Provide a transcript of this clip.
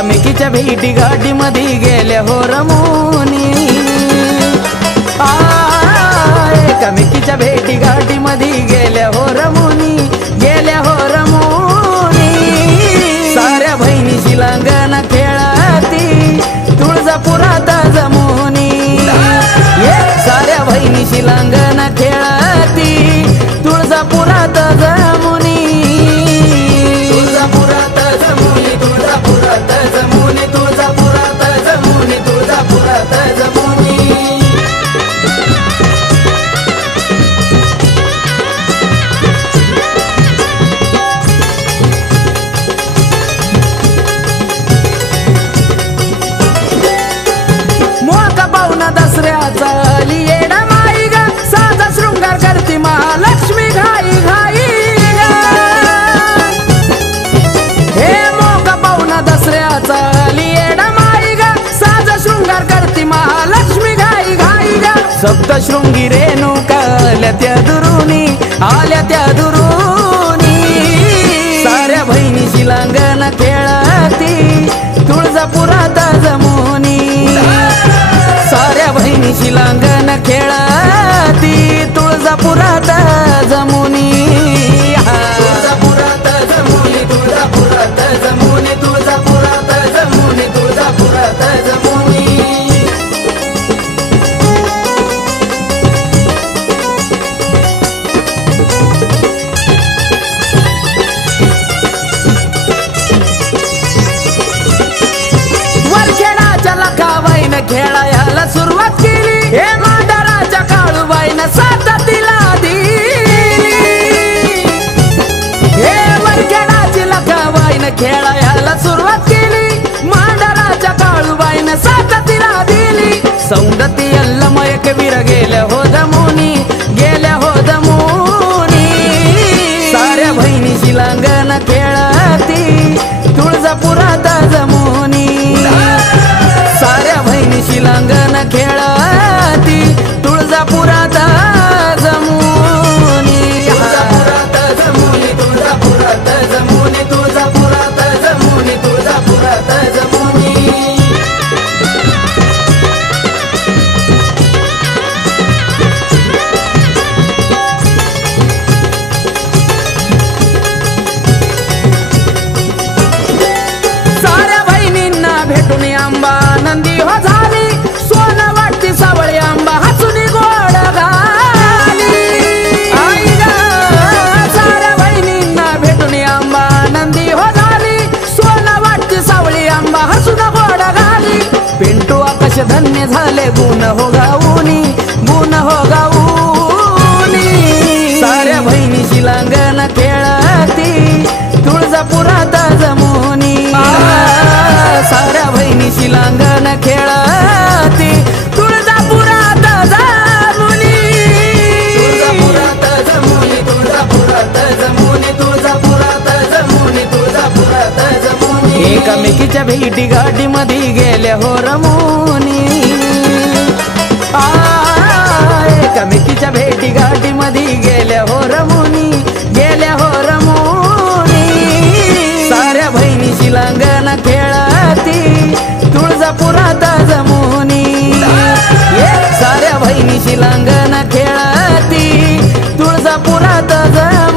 एकामेकीच्या भेटी गाठी मध्ये गेल्या हो रमुनी एकामेकीच्या भेटी गाठी मध्ये गेल्या हो रमुनी गेल्या हो रमुनी साऱ्या बहिणीशी लांगण खेळती तुळजापुरात जमुनी साऱ्या बहिणीशी लांगण खेळती तुळजापुरात जमुनी तुळजापुरात जमुनी तुळजापुरात जमुनी तुळजापुरात जमुनी तुळजापुरात जमुनी मोका पाहुणा दसऱ्याचा आली येडा माई ग साजा शृंगार करती महालक्ष्मी घाई घाई हे मोका पाहुणा दसऱ्याचा आली येडा माई ग साजा शृंगार करती महालक्ष्मी घाई घाई ग सप्तशृंगी रेणुका आल्या त्या दुरुनी आल्या त्या दुरुनी साऱ्या बहिणीशी लांगण खेळती तुळजापुरात जमुनी साऱ्या बहिणीशी लांगण खेळती तुळजापुरात जमुनी तुळजापुरात जमुनी तुळजापुरात जमुनी तुळजापुरात जमुनी तुळजापुरात जमुनी वरखेडाच्या लखाबाईनं खेळायला सुरुवात केली हे मांडराच्या काळूबाईनं साथ तिला दिली हे वरखेडाची लखाबाईनं खेळायला सुरुवात केली मांडराच्या काळूबाईनं साथ तिला दिली सौंदती अल्लमयक वीर गेल्या हो जमुनी गेल्या हो जमुनी साऱ्या बहिणीशी लांगण खेळती तुळजापुरात जमुनी साऱ्या बहिणीशी लांगण खेळती तुळजापुरात जमुनी तुळजापुरात जमुनी तुळजापुरात जमुनी तुळजापुरात जमुनी तुळजापुरात जमुनी साऱ्या बहिणींना भेटून आंबा नंदी हो झाली सोनं वाटती सावळी आंबा हसुनी गोड घाली आई ग साऱ्या बहिणींना भेटून आंबा नंदी हो झाली सोनं वाटती सावळी आंबा हसून गोड घाली पिंटू आकाश धन्य झाले गुण हो गाऊनी गुण हो गाऊनी साऱ्या बहिणीशी लांगण खेळती तुळजापुरात जमुनी साऱ्या बहिणीशी लांगण खेळती तुळजापुरात जमुनी तुळजापुरात जमुनी तुळजापुरात जमुनी तुळजापुरात जमुनी तुळजापुरात जमुनी एकामेकीच्या भेटी गाठी मध्ये गेल्या हो रमुनी एकामेकीच्या भेटी गाठी मध्ये गेल्या हो रमुनी गेल्या हो रमुनी साऱ्या बहिणीशी लांगण खेळती तुळजापुरात जमुनी साऱ्या बहिणीशी लांगण खेळती तुळजापुरात जमुनी